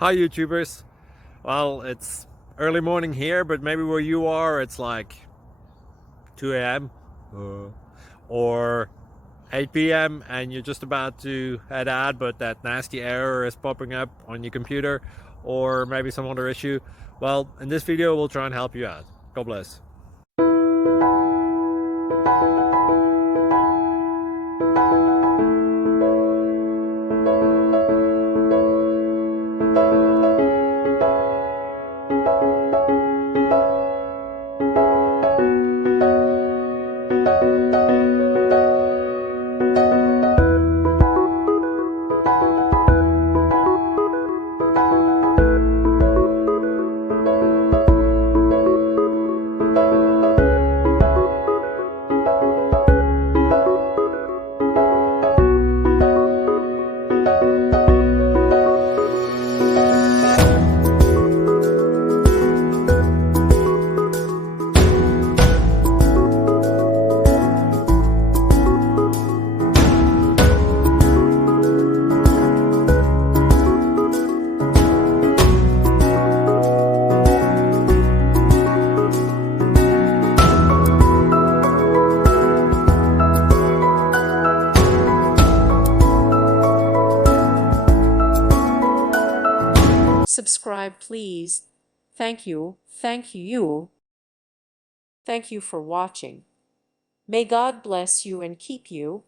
Hi YouTubers. Well, it's early morning here, but maybe where you are it's like 2 a.m. Or 8 p.m. and you're just about to head out, but that nasty error is popping up on your computer, or maybe some other issue. Well, in this video we'll try and help you out. God bless. Subscribe, please. Thank you. Thank you. Thank you for watching. May God bless you and keep you.